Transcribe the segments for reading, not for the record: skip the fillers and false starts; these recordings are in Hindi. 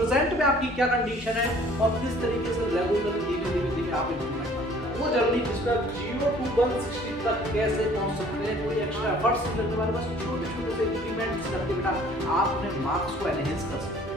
प्रेजेंट में आपकी क्या कंडीशन है और किस तरीके से रेगुलरली धीमे धीमे धीमे आप इम्प्रूवमेंट करते हैं। वो जर्नी जिसका 0 to 160 तक कैसे पहुंच सकते हैं, कोई एक्स्ट्रा एफर्ट्स नहीं लगने वाले, बस छोटे छोटे से इंक्रीमेंट्स करके बेटा आप अपने मार्क्स को एनहेंस कर सकते हैं।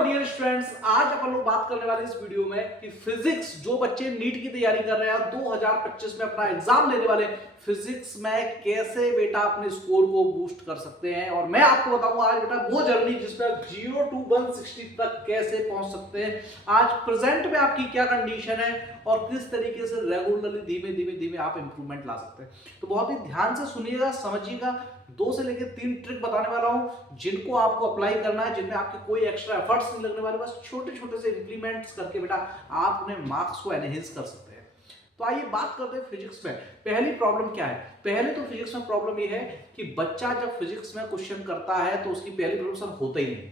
डियर स्टूडेंट्स, आज अपन लोग बात करने वाले इस वीडियो में कि फिजिक्स जो बच्चे नीट की तैयारी कर रहे हैं 2025 में अपना एग्जाम देने वाले, फिजिक्स में कैसे बेटा अपने स्कोर को बूस्ट कर सकते हैं। और मैं आपको बताऊंगा आज बेटा वो जर्नी जिसमें 0 to 160 तक कैसे पहुंच सकते हैं, आज प्रेजेंट में आपकी क्या कंडीशन है और किस तरीके से रेगुलरली धीमे धीमे धीमे आप इंप्रूवमेंट ला सकते हैं। तो बहुत ही ध्यान से सुनिएगा, समझिएगा। 2 से लेकर 3 ट्रिक बताने वाला हूं जिनको आपको अप्लाई करना है, जिनमें आपके कोई एक्स्ट्रा एफर्ट्स नहीं लगने वाले, बस छोटे छोटे से इंप्लीमेंट्स करके बेटा आप अपने मार्क्स को एनहेंस कर सकते हैं। तो आइए बात करते हैं फिजिक्स में। पहली प्रॉब्लम क्या है? पहले तो फिजिक्स में प्रॉब्लम ये है कि बच्चा जब फिजिक्स में क्वेश्चन करता है तो उसकी पहली प्रॉब्लम सर होता ही नहीं।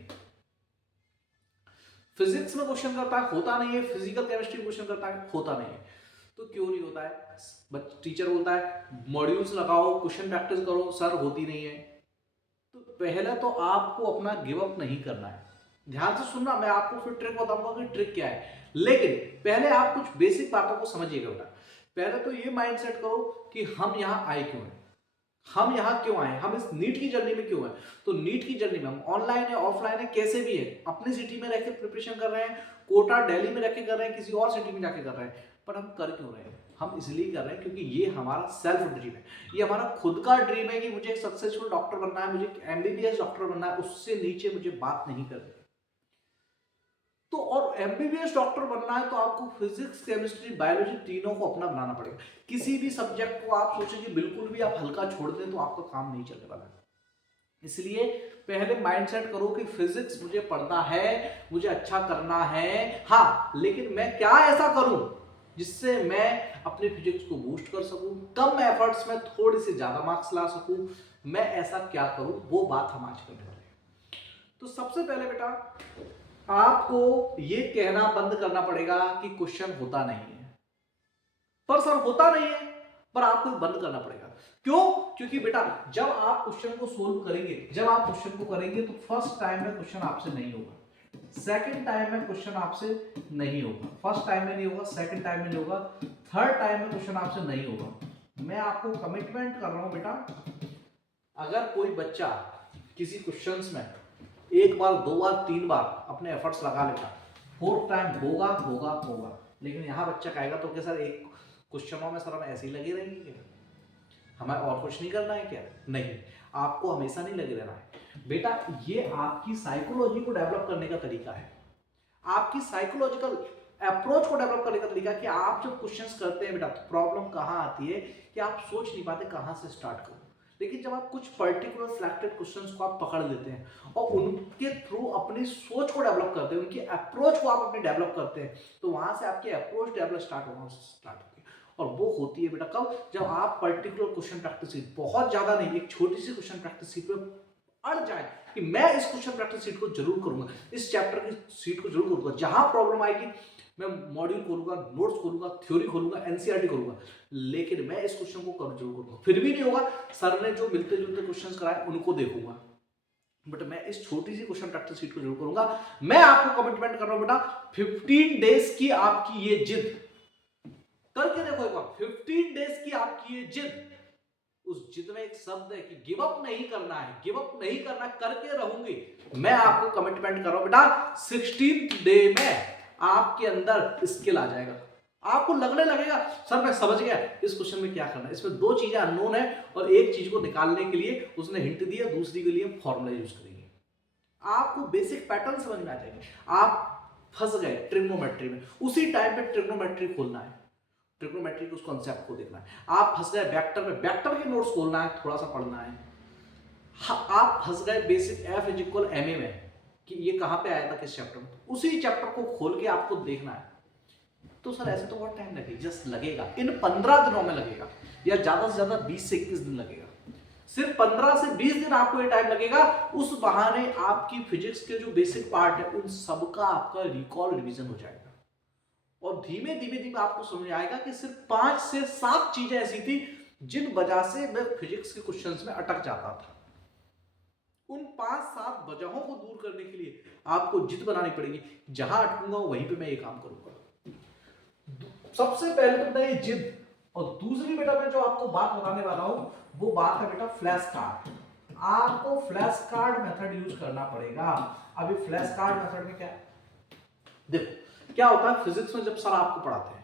फिजिक्स में क्वेश्चन करता है होता नहीं है, फिजिकल केमिस्ट्री क्वेश्चन करता है होता नहीं है। तो क्यों नहीं होता है? टीचर बोलता है मॉड्यूल्स लगाओ, क्वेश्चन प्रैक्टिस करो, सर होती नहीं है। तो पहले तो आपको अपना गिव अप नहीं करना है। ध्यान से सुनना, मैं आपको फिर ट्रिक बताऊंगा कि ट्रिक क्या है, लेकिन पहले आप कुछ बेसिक बातों को समझिएगा बेटा। पहले तो ये माइंडसेट करो कि हम यहाँ आए क्यों हैं, हम यहाँ क्यों आए, हम इस नीट की जर्नी में क्यों हैं। तो नीट की जर्नी में हम ऑनलाइन है, ऑफलाइन है, कैसे भी है, अपनी सिटी में रहकर प्रिपरेशन कर रहे हैं, कोटा दिल्ली में रहकर कर रहे हैं, किसी और सिटी में जाके कर रहे हैं, पर हम कर क्यों रहे हैं? हम इसलिए कर रहे हैं क्योंकि ये हमारा सेल्फ ड्रीम है, ये हमारा खुद का ड्रीम है कि मुझे एक सक्सेसफुल डॉक्टर बनना है, मुझे एमबीबीएस डॉक्टर बनना है, उससे नीचे मुझे बात नहीं करनी। तो और एमबीबीएस डॉक्टर बनना है तो आपको फिजिक्स, केमिस्ट्री, बायोलॉजी तीनों को अपना बनाना पड़ेगा। किसी भी सब्जेक्ट को आप सोचें कि बिल्कुल भी आप हल्का छोड़ दें तो आपका काम नहीं चलने वाला है। इसलिए पहले माइंडसेट करो कि फिजिक्स मुझे पढ़ना है, मुझे अच्छा करना है, हाँ, लेकिन मैं क्या ऐसा करूं जिससे मैं अपने फिजिक्स को बूस्ट कर सकूं, कम एफर्ट्स में थोड़ी सी ज्यादा मार्क्स ला सकूं। मैं ऐसा क्या करूं, वो बात हम आज करने वाले हैं। तो सबसे पहले बेटा आपको ये कहना बंद करना पड़ेगा कि क्वेश्चन होता नहीं है। पर सर होता नहीं है, पर आपको बंद करना पड़ेगा। क्यों? क्योंकि बेटा जब आप क्वेश्चन को सोल्व करेंगे, जब आप क्वेश्चन को करेंगे तो फर्स्ट टाइम में क्वेश्चन आपसे नहीं होगा, सेकंड टाइम में क्वेश्चन आपसे नहीं होगा, फर्स्ट टाइम में नहीं होगा, सेकंड टाइम में नहीं होगा, थर्ड टाइम में क्वेश्चन आपसे नहीं होगा। मैं आपको कमिटमेंट कर रहा हूं बेटा, अगर कोई बच्चा किसी क्वेश्चंस में एक बार, दो बार, तीन बार अपने एफर्ट्स लगा लेगा, फोर्थ टाइम होगा होगा होगा। लेकिन यहाँ बच्चा कहेगा तो क्या सर एक क्वेश्चनों में सर हम ऐसे ही लगे रहेंगे क्या, हमें और कुछ नहीं करना है क्या? नहीं, आपको हमेशा नहीं लगे रहना है बेटा। ये आपकी साइकोलॉजी को डेवलप करने का तरीका है, आपकी साइकोलॉजिकल अप्रोच को डेवलप करने का तरीका कि आप जब क्वेश्चंस करते हैं बेटा तो प्रॉब्लम कहाँ आती है कि आप सोच नहीं पाते कहाँ से स्टार्ट करो। लेकिन जब आप कुछ पर्टिकुलर सिलेक्टेड क्वेश्चंस को आप पकड़ लेते हैं और उनके थ्रू अपनी सोच को डेवलप करते हैं, उनकी अप्रोच को आप अपनी डेवलप करते हैं, तो वहां से आपकी अप्रोच डेवलप स्टार्ट होती है। और वो होती है बेटा कब? जब आप पर्टिकुलर क्वेश्चन प्रैक्टिस शीट, बहुत ज्यादा नहीं, एक छोटी सी क्वेश्चन प्रैक्टिस शीट में अड़ जाए कि मैं इस क्वेश्चन प्रैक्टिस शीट को जरूर करूंगा, इस चैप्टर की शीट को जरूर करूंगा। जहां प्रॉब्लम आएगी मैं मॉड्यूल खोलूंगा, नोट्स खोलूंगा, थ्योरी खोलूंगा, एनसीईआरटी खोलूंगा, लेकिन मैं इस क्वेश्चन को जरूर करूंगा। फिर भी नहीं होगा, सर ने जो मिलते जुलते क्वेश्चंस कराए उनको देखूंगा, बट मैं इस छोटी सी क्वेश्चन प्रैक्टिस शीट को जरूर करूंगा। मैं आपको कमिटमेंट कर रहा हूं बेटा, 15 डेज की आपकी ये जिद करके देखो एक बार, 15 डेज की आपकी ये जिद, उस जिद में एक शब्द है कि गिव अप नहीं करना है, गिव अप नहीं करना, करके रहूंगी। मैं आपको कमिटमेंट कर रहा हूं बेटा, 16th डे में आपके अंदर स्किल आ जाएगा। आपको लगने लगेगा सर मैं समझ गया इस क्वेश्चन में क्या करना है, इसमें 2 चीजें अननोन है और एक चीज को निकालने के लिए उसने हिंट दिया, दूसरी के लिए फॉर्मूला यूज करेंगे। आपको बेसिक पैटर्न समझ में आ जाएंगे। आप फंस गए ट्रिग्नोमेट्री में, उसी टाइम पे ट्रिग्नोमेट्री खोलना है, ट्रिग्नोमेट्री के उस कॉन्सेप्ट को देखना है। आप फंस गए वेक्टर में, वेक्टर के नोट्स खोलना है, थोड़ा सा पढ़ना है। आप फंस गए basic F is equal M A में कि ये कहां पे आया था किस चैप्टर में, उसी चैप्टर को खोल के आपको देखना है। तो सर ऐसे तो बहुत टाइम लगेगा, जस्ट लगेगा इन 15 दिनों में लगेगा, या ज्यादा से ज्यादा 20 से 21 दिन लगेगा। सिर्फ 15 से 20 दिन आपको ये टाइम लगेगा। उस बहाने आपकी फिजिक्स के जो बेसिक पार्ट है उन सबका आपका रिकॉल रिवीजन हो जाएगा और धीमे धीमे धीमे आपको समझ आएगा कि सिर्फ 5 से 7 चीजें ऐसी थी जिन वजह से मैं फिजिक्स के क्वेश्चंस में अटक जाता था। उन 5-7 वजहों को दूर करने के लिए आपको जिद बनानी पड़ेगी, जहां अटकूंगा वहीं पे मैं ये काम करूंगा। सबसे पहले तो ये जिद, और दूसरी बेटा मैं जो आपको बात बताने वाला हूं वो बात है बेटा फ्लैश कार्ड। आपको फ्लैश कार्ड मेथड यूज करना पड़ेगा। अभी फ्लैश कार्ड मेथड में क्या, देखो क्या होता है फिजिक्स में, जब सर आपको पढ़ाते हैं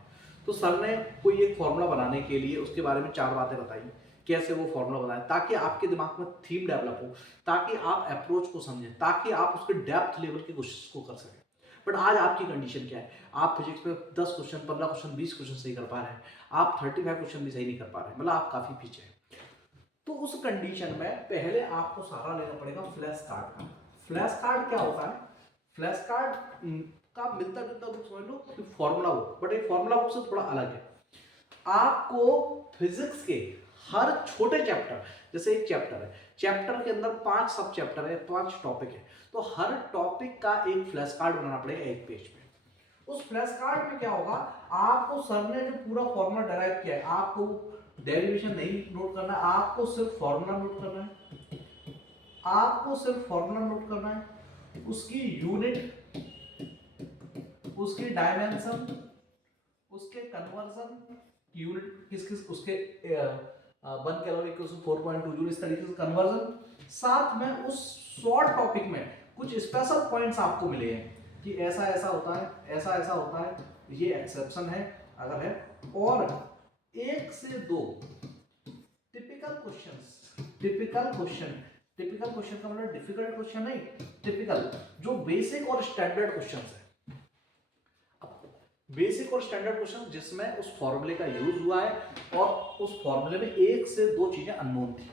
तो सर ने कोई एक फॉर्मूला बनाने के लिए उसके बारे में 4 बातें बताई, कैसे वो फॉर्मूला बनाए, ताकि आपके दिमाग में थीम डेवलप हो, ताकि आप अप्रोच को समझें, ताकि आप उसके डेप्थ लेवल की कोशिश को कर सकें। बट आज आपकी कंडीशन क्या है, आप फिजिक्स में 10 क्वेश्चन, 15 क्वेश्चन, 20 क्वेश्चन सही कर पा रहे हैं, आप 35 क्वेश्चन भी सही नहीं कर पा रहे हैं, मतलब आप काफी पीछे हैं। तो उस कंडीशन में पहले आपको सहारा लेना पड़ेगा फ्लैश कार्ड का। फ्लैश कार्ड क्या होता है, फ्लैश कार्ड का मिलता जुलता बुक समझ लो फॉर्मूला बुक, बट ये फॉर्मूला बुक से थोड़ा अलग है। आपको फिजिक्स के हर छोटे चैप्टर, जैसे एक चैप्टर है, चैप्टर के अंदर 5 सब चैप्टर है, 5 टॉपिक है, तो हर टॉपिक का एक फ्लैश कार्ड बनाना पड़ेगा एक पेज पे। उस फ्लैश कार्ड में क्या होगा, आपको सर ने जो पूरा फॉर्मूला डेराइव किया है, आपको डेरिवेशन नहीं नोट करना है, आपको सिर्फ फॉर्मूला नोट करना है, आपको सिर्फ फॉर्मूला नोट करना है, उसकी यूनिट, उसकी डायमेंशन, उसके कन्वर्जन, यूनिट किस किस, उसके 1 कैलोरी को 4.2 जूल, इस तरीके से कन्वर्जन, साथ में उस शॉर्ट टॉपिक में कुछ स्पेशल पॉइंट्स आपको मिले हैं कि ऐसा ऐसा होता है, ऐसा ऐसा होता है, ये एक्सेप्शन है अगर है, और 1 से 2 टिपिकल क्वेश्चंस, टिपिकल क्वेश्चन का मतलब डिफिकल्ट क्वेश्चन नहीं, टिपिकल जो बेसिक और स्टैंडर्ड क्वेश्चंस है, बेसिक और स्टैंडर्ड क्वेश्चन जिसमें उस फॉर्मूले का यूज हुआ है और उस फॉर्मूले में 1 से 2 चीजें अननोन थी।